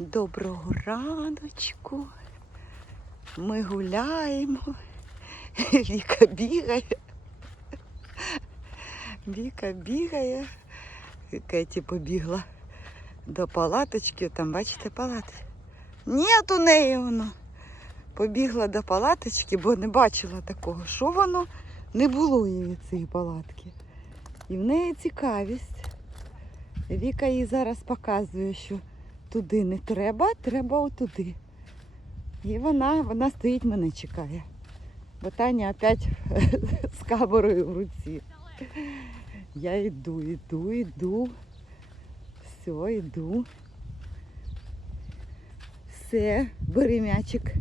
Доброго раночку. Ми гуляємо. Віка бігає. Віка бігає. Кеті побігла до палаточки. Там, бачите, палаточка. Нет у неї воно. Побігла до палаточки, бо не бачила такого. Що воно? Не було її цієї палатки. І в неї цікавість. Віка їй зараз показує, що туди не треба, треба отуди. І вона, вона стоїть, мене чекає. Бо Таня опять з камерою в руці. Я йду, йду, йду. Все, йду. Все, бери м'ячик.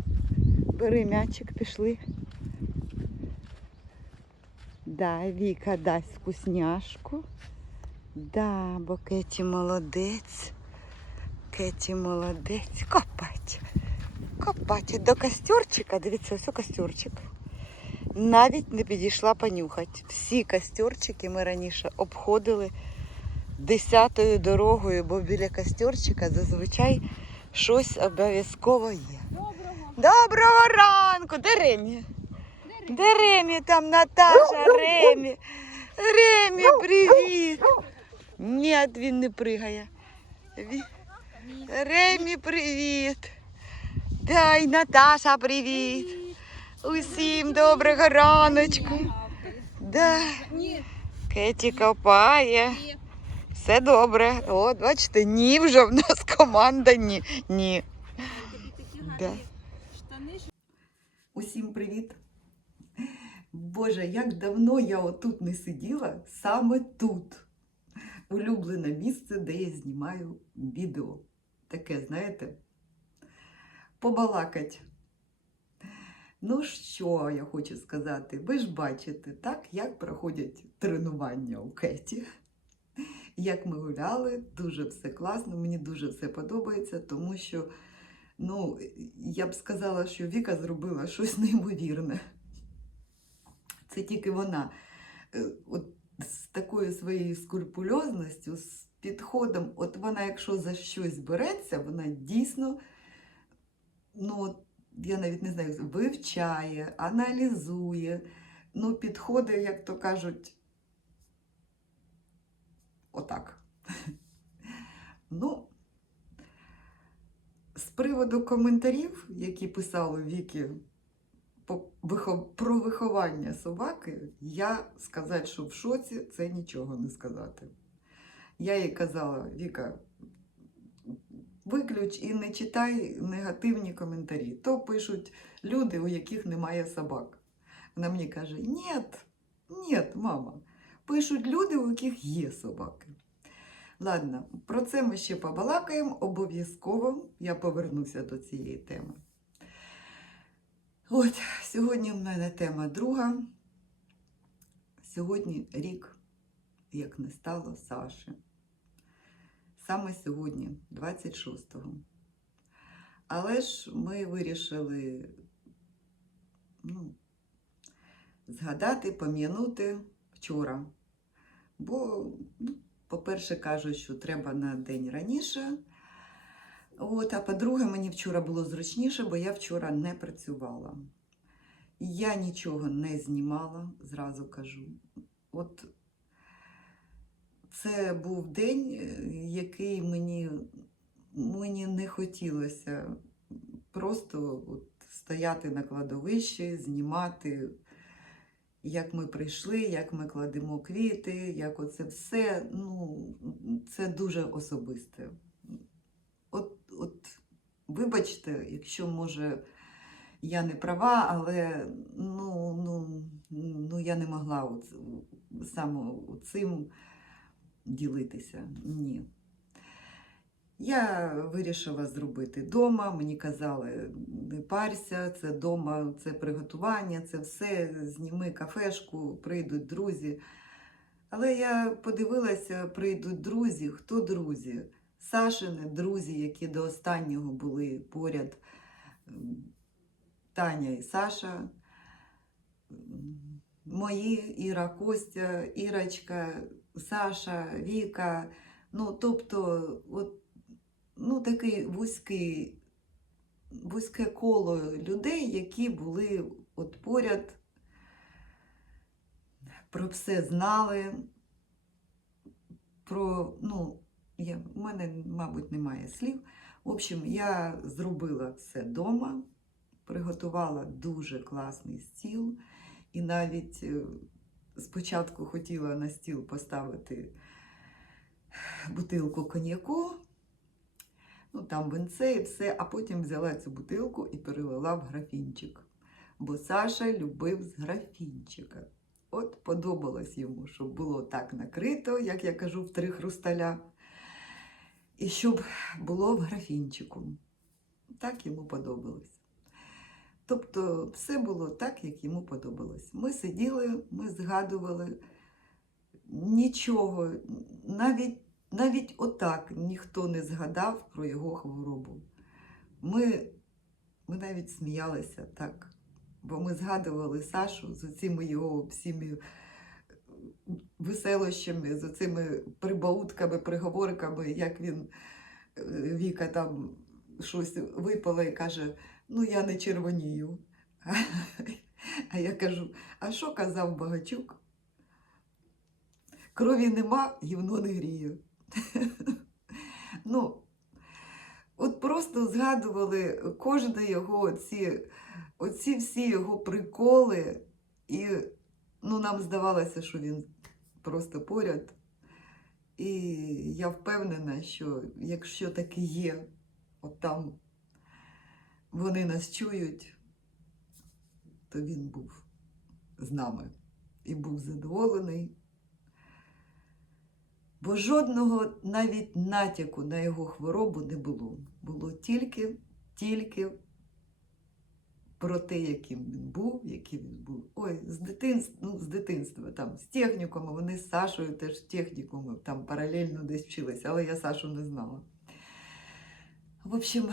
Бери м'ячик, пішли. Да, Віка дасть вкусняшку. Да, бо Кеті молодець. Кеті молодець. Копать. Копать. До костюрчика, дивіться, ось костюрчик. Навіть не підійшла понюхати. Всі костюрчики ми раніше обходили десятою дорогою, бо біля костюрчика зазвичай щось обов'язково є. Доброго. Доброго ранку! Де Ремі? Де Ремі там Наташа, Ремі? Ремі, привіт! Ні, він не пригає. Ві- Ремі, привіт! Дай, Наташа, привіт! Усім доброго раночку! Да. Кеті копає. Все добре. О, бачите, ні, вже в нас команда ні. Ні. Да. Усім привіт! Боже, як давно я отут не сиділа, саме тут. Улюблене місце, де я знімаю відео. Таке, знаєте, побалакать. Ну, що я хочу сказати? Ви ж бачите, так, як проходять тренування у Кеті. Як ми гуляли, дуже все класно, мені дуже все подобається, тому що Ну, я б сказала, що Віка зробила щось неймовірне. Це тільки вона. Е, От з такою своєю скрупульозністю, з підходом, от вона, якщо за щось береться, вона дійсно, ну, я навіть не знаю, вивчає, аналізує, ну, підходить, як то кажуть, отак. Ну, з приводу коментарів, які писали Вікі про виховання собаки, я сказати, що в шоці, це нічого не сказати. Я їй казала, Віка, виключ і не читай негативні коментарі. То пишуть люди, у яких немає собак. Вона мені каже: ні, ні, мама, пишуть люди, у яких є собаки. Ладно, про це ми ще побалакаємо. Обов'язково я повернуся до цієї теми. От, сьогодні в мене тема друга. Сьогодні рік, як не стало Саші. Саме сьогодні, 26-го. Але ж ми вирішили ну, згадати, пам'янути вчора. Бо ну, по-перше, кажуть, що треба на день раніше. От, а по-друге, мені вчора було зручніше, бо я вчора не працювала. Я нічого не знімала, зразу кажу. От це був день, е, який мені, мені не хотілося просто от, стояти на кладовищі, знімати як ми прийшли, як ми кладемо квіти, як оце все. Ну, це дуже особисте. От, от вибачте, якщо може я не права, але ну, ну, ну я не могла оц, саме цим ділитися. Ні. Я вирішила зробити вдома. Мені казали, не парся, це вдома, це приготування, це все, зніми кафешку, прийдуть друзі. Але я подивилася, прийдуть друзі. Хто друзі? Сашини друзі, які до останнього були поряд. Таня і Саша. Мої Іра Костя, Ірочка, Саша, Віка. Ну, тобто, от ну, такий вузький, вузьке коло людей, які були от поряд, про все знали. Про, ну, я, у мене, мабуть, немає слів. В общем, я зробила все вдома, приготувала дуже класний стіл. І навіть е, спочатку хотіла на стіл поставити бутилку коньяку, ну там винце і все, а потім взяла цю бутилку і перелила в графінчик. Бо Саша любив з графінчика. От подобалось йому, щоб було так накрито, як я кажу, в три хрусталя. І щоб було в графінчику. Так йому подобалось. Тобто все було так, як йому подобалось. Ми сиділи, ми згадували нічого, навіть, навіть отак ніхто не згадав про його хворобу. Ми, ми навіть сміялися так, бо ми згадували Сашу з цими його всіми веселощами, з цими прибаутками, приговорками, як він е, Віка там щось випала і каже, ну я не червонію. А я кажу, а що казав Багачук? Крові нема, гівно не гріє. Ну, от просто згадували кожне його оці, оці всі його приколи, і ну, нам здавалося, що він просто поряд. І я впевнена, що якщо таки є, от там вони нас чують, то він був з нами і був задоволений. Бо жодного навіть натяку на його хворобу не було. Було тільки, тільки про те, яким він був, яким він був. Ой, з дитинства, ну, з дитинства, там, з технікуму, вони з Сашою теж з технікуму, там паралельно десь вчилися, але я Сашу не знала. В общем,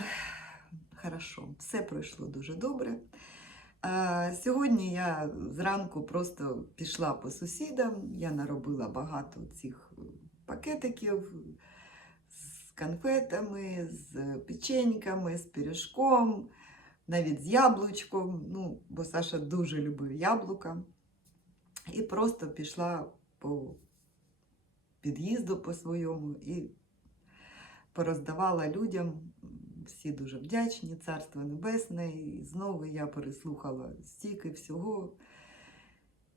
хорошо, все пройшло дуже добре. Сьогодні я зранку просто пішла по сусідам, я наробила багато цих пакетиків з конфетами, з печеньками, з пиріжком, навіть з яблучком. Ну, бо Саша дуже любив яблука. І просто пішла по під'їзду по своєму і пороздавала людям. Всі дуже вдячні, Царство Небесне. І знову я переслухала стільки всього,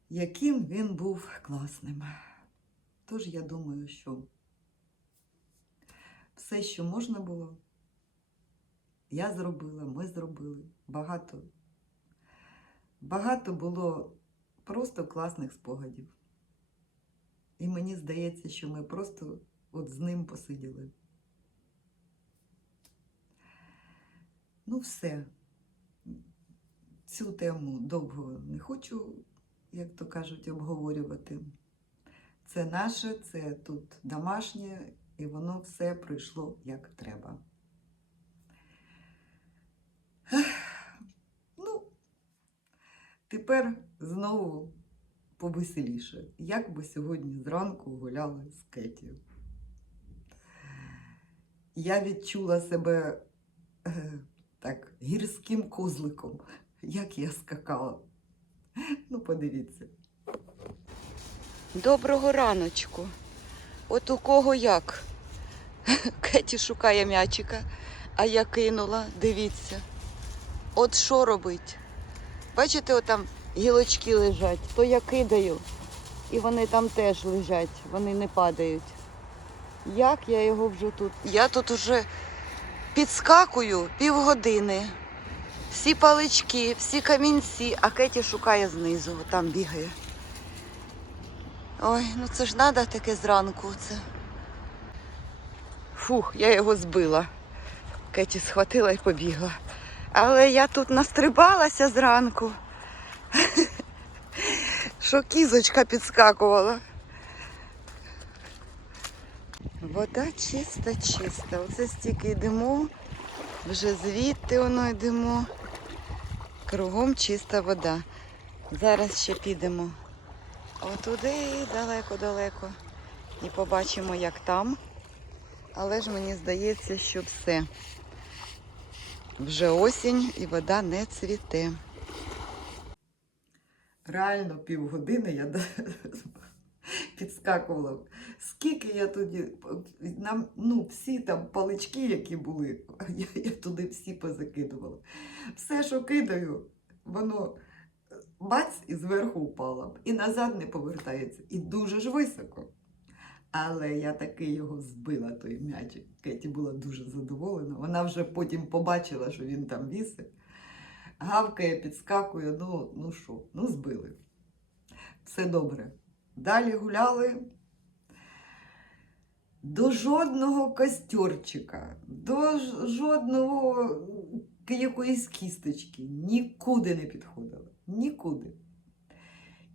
яким він був класним. Тож я думаю, що все, що можна було, я зробила, ми зробили. Багато, багато було просто класних спогадів. І мені здається, що ми просто от з ним посиділи. Ну, все. Цю тему довго не хочу, як то кажуть, обговорювати. Це наше, це тут домашнє, і воно все пройшло як треба. Ну, тепер знову повеселіше. Як би сьогодні зранку гуляли з Кеті. Я відчула себе так, гірським козликом, як я скакала. Ну, подивіться. Доброго раночку. От у кого як? Кеті шукає м'ячика, а я кинула, дивіться. От що робить? Бачите, отам гілочки лежать, то я кидаю, і вони там теж лежать, вони не падають. Як я його вже тут? Я тут уже підскакую півгодини. Всі палички, всі камінці, а Кеті шукає знизу, там бігає. Ой, ну це ж треба таке зранку. Це. Фух, я його збила. Кеті схватила і побігла. Але я тут настрибалася зранку. Що кізочка підскакувала. Вода чиста, чиста. Оце стільки йдемо, вже звідти воно йдемо. Кругом чиста вода. Зараз ще підемо отуди далеко-далеко. І побачимо, як там. Але ж мені здається, що все. Вже осінь і вода не цвіте. Реально півгодини я підскакувала. Скільки я тоді, нам, ну, всі там палички, які були, я, я туди всі позакидувала. Все, що кидаю, воно бац і зверху впало, і назад не повертається. І дуже ж високо. Але я таки його збила, той м'ячик. Кеті була дуже задоволена. Вона вже потім побачила, що він там вісить. Гавкає, підскакує, ну, ну що, ну збили. Все добре. Далі гуляли. До жодного костюрчика, до жодного якоїсь кісточки нікуди не підходила. Нікуди.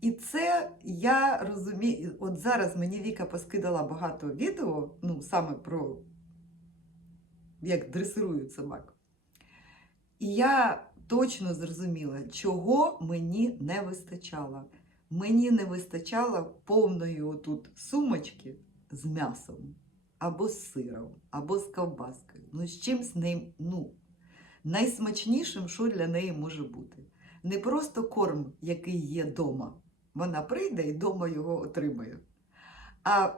І це я розумію, от зараз мені Віка поскидала багато відео, ну саме про як дресирують собак. І я точно зрозуміла, чого мені не вистачало. Мені не вистачало повної отут сумочки з м'ясом, або з сиром, або з ковбаскою. Ну, з чимсь ним, ну, найсмачнішим, що для неї може бути. Не просто корм, який є вдома. Вона прийде і вдома його отримає. А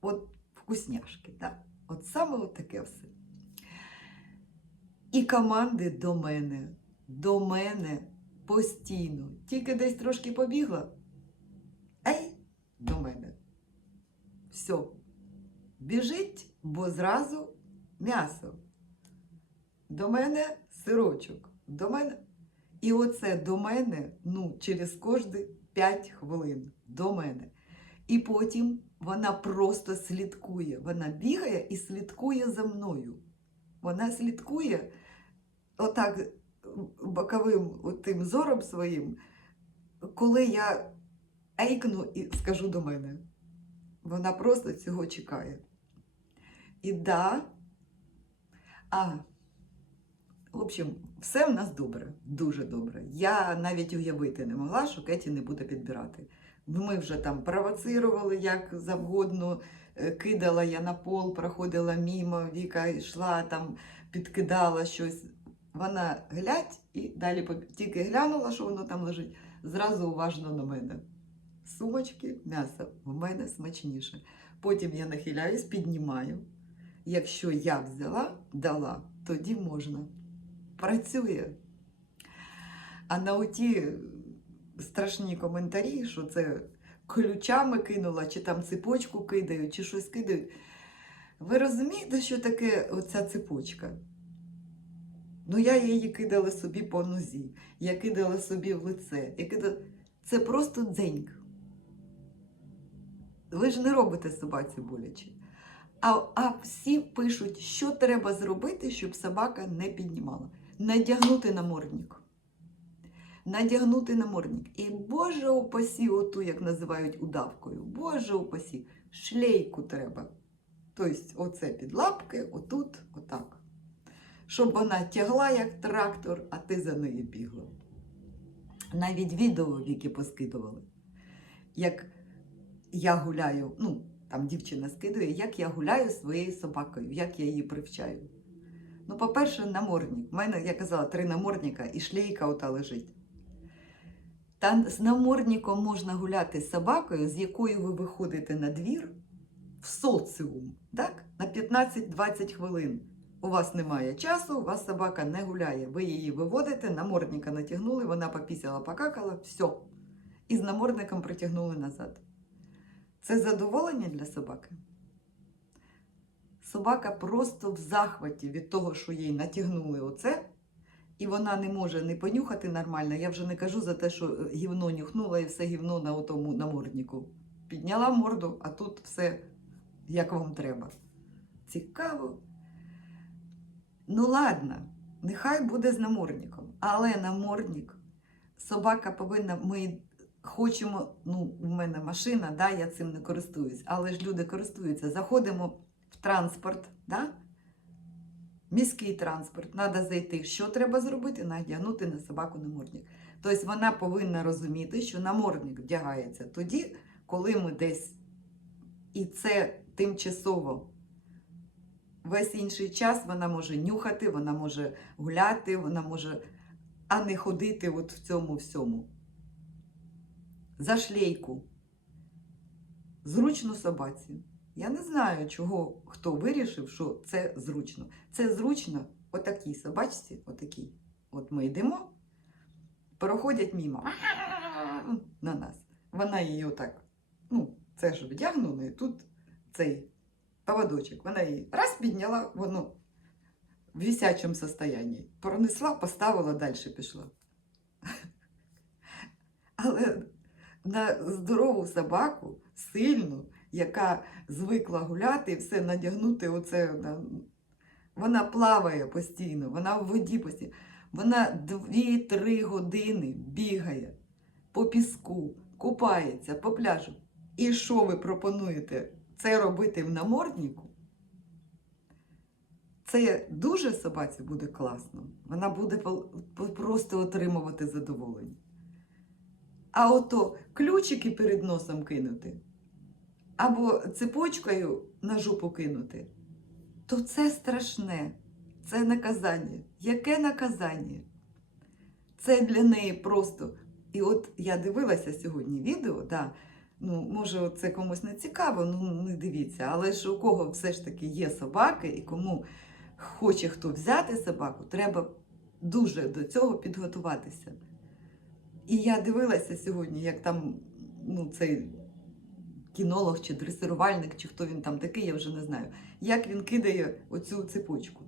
от вкусняшки, так? От саме от таке все. І команди до мене, до мене постійно. Тільки десь трошки побігла. До мене. Все. Біжить, бо зразу м'ясо. До мене сирочок. До мене. І оце до мене, ну, через кожні 5 хвилин. До мене. І потім вона просто слідкує. Вона бігає і слідкує за мною. Вона слідкує отак боковим тим зором своїм, коли я ейкну і скажу до мене. Вона просто цього чекає. І да. А, в общем, все в нас добре, дуже добре. Я навіть уявити не могла, що Кеті не буде підбирати. Ми вже там провоцирували як завгодно, е, кидала я на пол, проходила мімо, Віка йшла там, підкидала щось. Вона глядь і далі тільки глянула, що воно там лежить, зразу уважно на мене. Сумочки, м'ясо в мене смачніше. Потім я нахиляюсь, піднімаю. Якщо я взяла, дала, тоді можна. Працює. А на оті страшні коментарі, що це ключами кинула, чи там цепочку кидають, чи щось кидають. Ви розумієте, що таке оця цепочка? Ну, я її кидала собі по нозі, я кидала собі в лице. Я кидала... Це просто дзеньк. Ви ж не робите собаці боляче. А, а всі пишуть, що треба зробити, щоб собака не піднімала. Надягнути намордник. Надягнути намордник. І Боже упасі, оту, як називають удавкою. Боже упасі, шлейку треба. Тобто, оце під лапки, отут, отак. Щоб вона тягла як трактор, а ти за нею бігла. Навіть відео віки поскидували. Як я гуляю, ну, там дівчина скидує, як я гуляю своєю собакою, як я її привчаю. Ну, по-перше, намордник. У мене, я казала, три намордника і шлейка ота лежить. Та з намордником можна гуляти з собакою, з якою ви виходите на двір в соціум, так? На 15-20 хвилин. У вас немає часу, у вас собака не гуляє. Ви її виводите, намордника натягнули, вона попісяла, покакала, все. І з намордником притягнули назад. Це задоволення для собаки. Собака просто в захваті від того, що їй натягнули оце, і вона не може не понюхати нормально. Я вже не кажу за те, що гівно нюхнула і все гівно на тому наморднику. Підняла морду, а тут все як вам треба. Цікаво. Ну, ладно, нехай буде з намордником, але намордник собака повинна. Ми хочемо, ну, у мене машина, да, я цим не користуюсь, але ж люди користуються. Заходимо в транспорт, да? міський транспорт, треба зайти. Що треба зробити? Надягнути на собаку намордник. Тобто вона повинна розуміти, що намордник вдягається тоді, коли ми десь. І це тимчасово Весь інший час вона може нюхати, вона може гуляти, вона може, а не ходити от в цьому всьому. За шлейку. Зручно собаці. Я не знаю, чого хто вирішив, що це зручно. Це зручно отакій собачці, отакій. От ми йдемо, проходять мімо на нас. Вона її отак, ну, це ж вдягнула, і тут цей поводочок. Вона її раз підняла, воно в висячому состоянні. Пронесла, поставила, далі пішла. Але на здорову собаку, сильну, яка звикла гуляти і все надягнути, оце, на- вона плаває постійно, вона в воді постійно. Вона 2-3 години бігає по піску, купається по пляжу. І що ви пропонуєте це робити в наморднику? Це дуже собаці буде класно. Вона буде просто отримувати задоволення. А ото ключики перед носом кинути, або цепочкою на жопу кинути, то це страшне. Це наказання. Яке наказання? Це для неї просто. І от я дивилася сьогодні відео, да, ну, може, це комусь не цікаво, ну не дивіться, але ж у кого все ж таки є собаки, і кому хоче хто взяти собаку, треба дуже до цього підготуватися. І я дивилася сьогодні, як там ну, цей кінолог чи дресирувальник, чи хто він там такий, я вже не знаю, як він кидає оцю цепочку.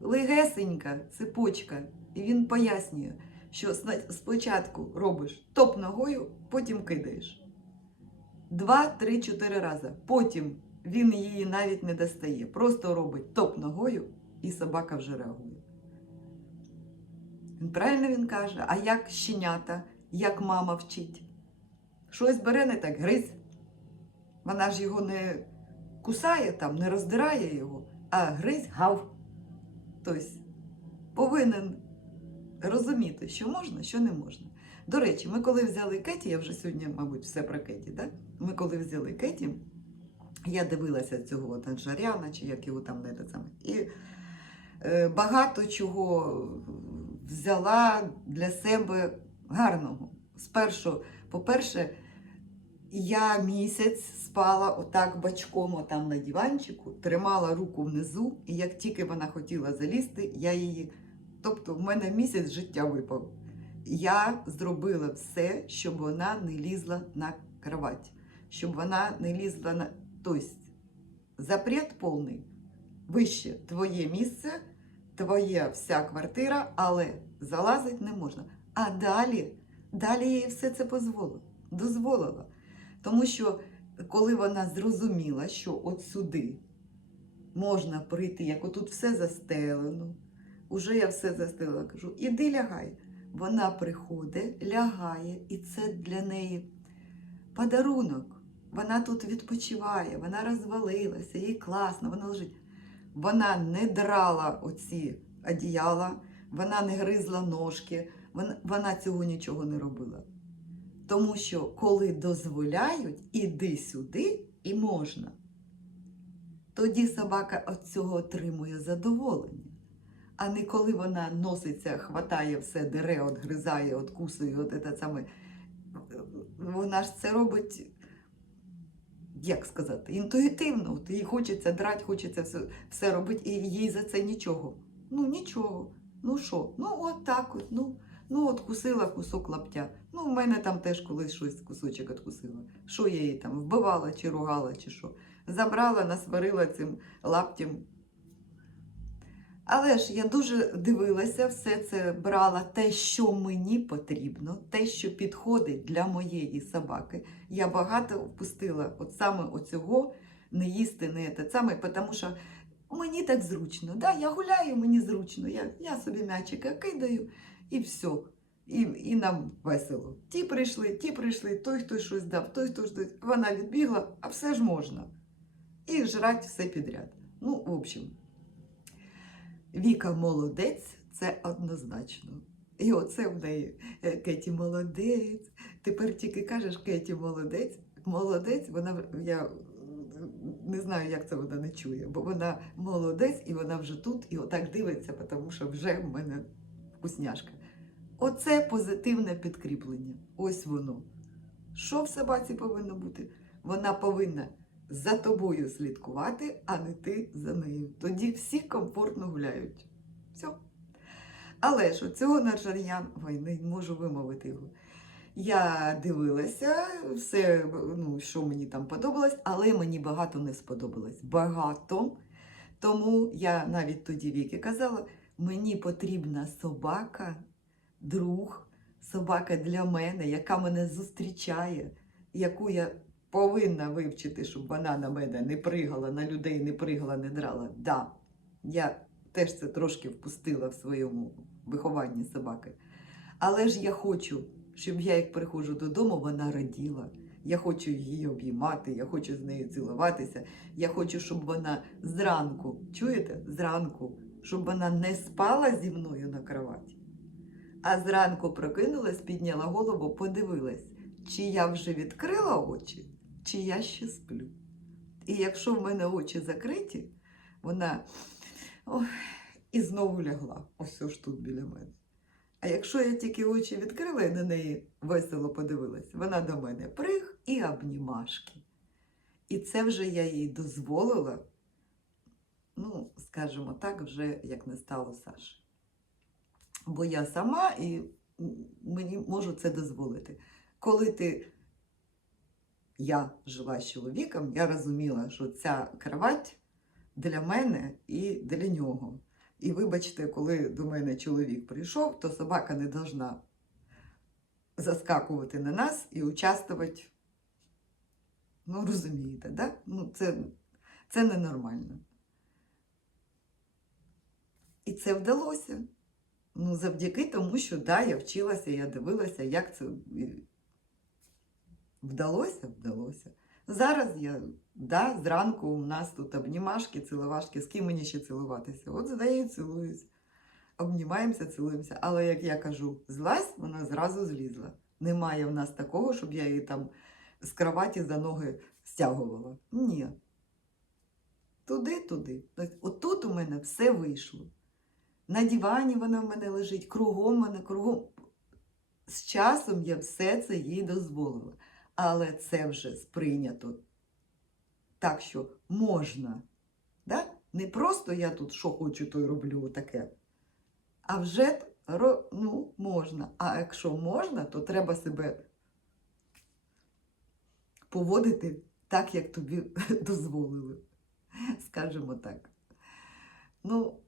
Легесенька цепочка, і він пояснює, що спочатку робиш топ ногою, потім кидаєш. Два, три, чотири рази. Потім він її навіть не достає. Просто робить топ ногою, і собака вже реагує. Правильно він каже, а як щенята, як мама вчить? Щось бере не так, гриз. Вона ж його не кусає там, не роздирає його, а гриз гав. Тобто повинен розуміти, що можна, що не можна. До речі, ми коли взяли Кеті, я вже сьогодні, мабуть, все про Кеті, да? ми коли взяли Кеті, я дивилася цього от Анжаряна, чи як його там не те саме. І е, багато чого взяла для себе гарного. Спершу, по-перше, я місяць спала отак бачком отам на диванчику, тримала руку внизу, і як тільки вона хотіла залізти, я її. Тобто, в мене місяць життя випав. Я зробила все, щоб вона не лізла на кровать, щоб вона не лізла на. Тобто, запрет повний. Вище твоє місце, твоя вся квартира, але залазити не можна. А далі, далі їй все це дозволила. дозволила. Тому що коли вона зрозуміла, що от сюди можна прийти, як отут все застелено, уже я все застелила, кажу, іди лягай. Вона приходить, лягає, і це для неї подарунок. Вона тут відпочиває, вона розвалилася, їй класно, вона лежить. Вона не драла оці одіяла, вона не гризла ножки, вона, цього нічого не робила. Тому що коли дозволяють, іди сюди і можна, тоді собака від цього отримує задоволення. А не коли вона носиться, хватає все, дере, отгризає, откусує, от це саме. Вона ж це робить, як сказати, інтуїтивно. От їй хочеться драти, хочеться все, все робити, і їй за це нічого. Ну нічого. Ну що? Ну от так от. Ну, ну от кусила кусок лаптя. Ну, в мене там теж колись щось кусочок откусила. Що я її там вбивала чи ругала, чи що. Забрала, насварила цим лаптем. Але ж я дуже дивилася, все це брала те, що мені потрібно, те, що підходить для моєї собаки. Я багато впустила от саме оцього не їсти, не те саме, тому що мені так зручно. Да, я гуляю, мені зручно. Я, я собі м'ячика кидаю і все. І, і нам весело. Ті прийшли, ті прийшли, той хтось щось дав, той хтось. Вона відбігла, а все ж можна. І жрать все підряд. Ну, в общем. Віка молодець, це однозначно. І оце в неї е, Кеті молодець. Тепер тільки кажеш Кеті молодець. Молодець, вона я не знаю, як це вона не чує, бо вона молодець і вона вже тут, і отак дивиться, тому що вже в мене вкусняшка. Оце позитивне підкріплення. Ось воно. Що в собаці повинно бути? Вона повинна за тобою слідкувати, а не ти за нею. Тоді всі комфортно гуляють. Все. Але ж цього наржар'я, ой, не можу вимовити його. Я дивилася, все, ну, що мені там подобалось, але мені багато не сподобалось. Багато. Тому я навіть тоді Віки казала, мені потрібна собака, друг, собака для мене, яка мене зустрічає, яку я повинна вивчити, щоб вона на мене не пригала, на людей не пригала, не драла. Да, я теж це трошки впустила в своєму вихованні собаки. Але ж я хочу, щоб я як приходжу додому, вона раділа. Я хочу її обіймати, я хочу з нею цілуватися. Я хочу, щоб вона зранку, чуєте, зранку, щоб вона не спала зі мною на кроваті, а зранку прокинулась, підняла голову, подивилась, чи я вже відкрила очі, чи я ще сплю. І якщо в мене очі закриті, вона ой, і знову лягла. Ось ж тут біля мене. А якщо я тільки очі відкрила і на неї весело подивилась, вона до мене приг і обнімашки. І це вже я їй дозволила, ну, скажімо так, вже як не стало Саші. Бо я сама і мені можу це дозволити. Коли ти, я жила з чоловіком, я розуміла, що ця кровать для мене і для нього. І вибачте, коли до мене чоловік прийшов, то собака не должна заскакувати на нас і участвувати. Ну, розумієте, да? Ну, це, це ненормально. І це вдалося. Ну, завдяки тому, що да, я вчилася, я дивилася, як це вдалося, вдалося. Зараз я, да, зранку у нас тут обнімашки, цілувашки, з ким мені ще цілуватися? От з нею цілуюсь. Обнімаємося, цілуємося. Але як я кажу, злазь, вона зразу злізла. Немає в нас такого, щоб я її там з кроваті за ноги стягувала. Ні. Туди, туди. Тобто, отут у мене все вийшло. На дивані вона в мене лежить, кругом мене, кругом. З часом я все це їй дозволила. Але це вже сприйнято так, що можна. Да? Не просто я тут що хочу, то й роблю таке. А вже ну, можна. А якщо можна, то треба себе поводити так, як тобі дозволили. Скажімо так. Ну,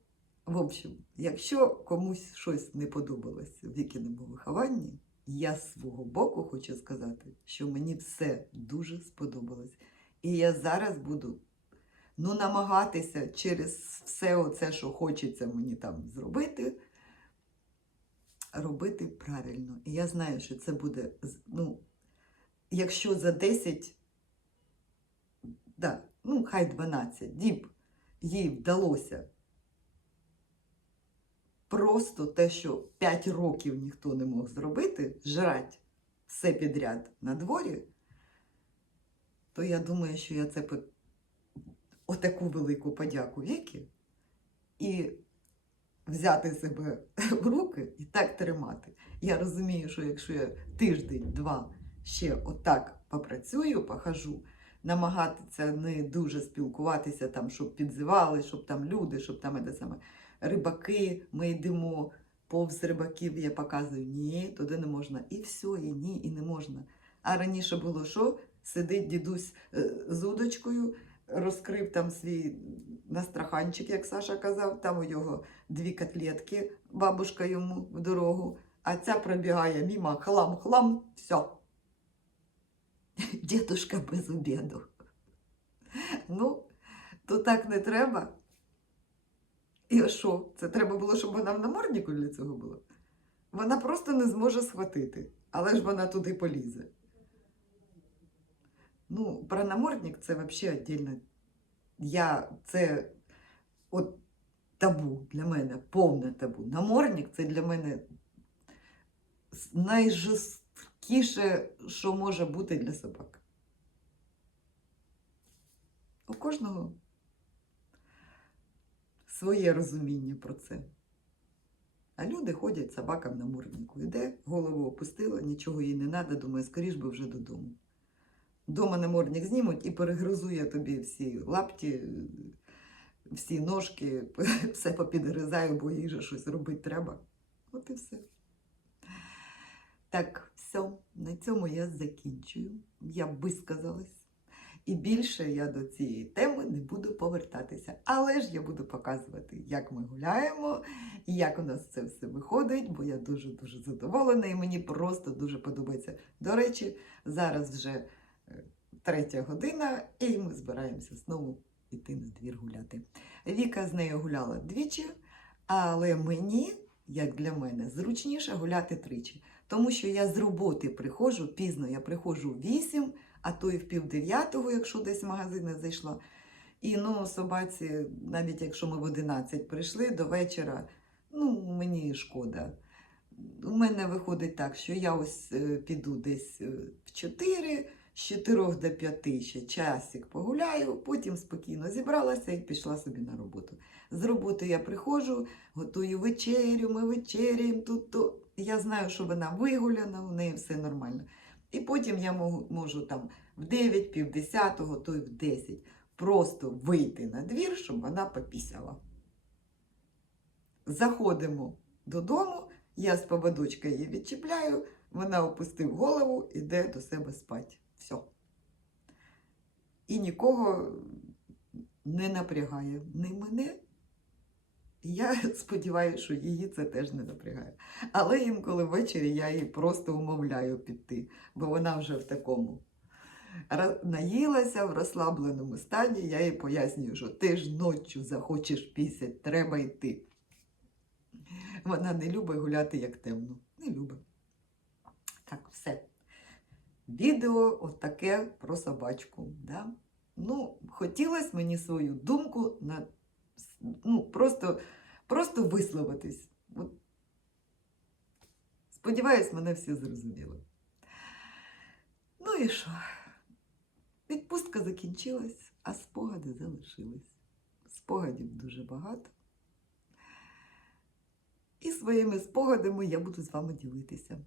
в общем, якщо комусь щось не подобалось в вікіному вихованні, я з свого боку хочу сказати, що мені все дуже сподобалось. І я зараз буду ну, намагатися через все оце, що хочеться мені там зробити, робити правильно. І я знаю, що це буде, ну, якщо за 10, да, ну, хай 12 діб їй вдалося просто те, що 5 років ніхто не мог зробити, жрать все підряд на дворі, то я думаю, що я це отаку велику подяку Віки і взяти себе в руки і так тримати. Я розумію, що якщо я тиждень-два ще отак попрацюю, похожу, намагатися не дуже спілкуватися, там, щоб підзивали, щоб там люди, щоб там це саме рибаки, ми йдемо повз рибаків, я показую, ні, туди не можна. І все, і ні, і не можна. А раніше було що? Сидить дідусь е, з удочкою, розкрив там свій настраханчик, як Саша казав, там у його дві котлетки, бабушка йому в дорогу, а ця пробігає мимо, хлам-хлам, все. Дідушка без обіду. Ну, то так не треба. І що? Це треба було, щоб вона в наморднику для цього була? Вона просто не зможе схватити, але ж вона туди полізе. Ну, про намордник це взагалі віддільно. Я це от табу для мене, повне табу. Намордник це для мене найжорсткіше, що може бути для собак. У кожного своє розуміння про це. А люди ходять собакам на мурнику. Іде, голову опустила, нічого їй не треба, думає, скоріш би вже додому. Дома намордник знімуть і перегризує тобі всі лапті, всі ножки, все попідгризаю, бо їй же щось робити треба. От і все. Так, все, на цьому я закінчую. Я висказалась. І більше я до цієї теми не буду повертатися. Але ж я буду показувати, як ми гуляємо і як у нас це все виходить, бо я дуже-дуже задоволена і мені просто дуже подобається. До речі, зараз вже е, третя година, і ми збираємося знову йти на двір гуляти. Віка з нею гуляла двічі, але мені, як для мене, зручніше гуляти тричі. Тому що я з роботи приходжу пізно, я приходжу в 8, а то і в пів дев'ятого, якщо десь в магазин не зайшла. І ну, собаці, навіть якщо ми в 11 прийшли до вечора, ну, мені шкода. У мене виходить так, що я ось е, піду десь е, в 4, з 4 до 5 ще часик погуляю, потім спокійно зібралася і пішла собі на роботу. З роботи я приходжу, готую вечерю, ми вечеряємо тут. То. Я знаю, що вона вигуляна, в неї все нормально. І потім я можу, там в 9, пів 10, то й в 10 просто вийти на двір, щоб вона попісяла. Заходимо додому, я з поводочка її відчіпляю, вона опустив голову, іде до себе спати. Все. І нікого не напрягає ні мене. Я сподіваюся, що її це теж не напрягає. Але інколи ввечері я її просто умовляю піти, бо вона вже в такому наїлася в розслабленому стані. Я їй пояснюю, що ти ж ночі захочеш пісять, треба йти. Вона не любить гуляти як темно. Не любить. Так, все. Відео отаке про собачку. Да? Ну, хотілося мені свою думку на, ну, просто, просто висловитись. От. Сподіваюсь, мене всі зрозуміли. Ну і що? Відпустка закінчилась, а спогади залишились. Спогадів дуже багато. І своїми спогадами я буду з вами ділитися.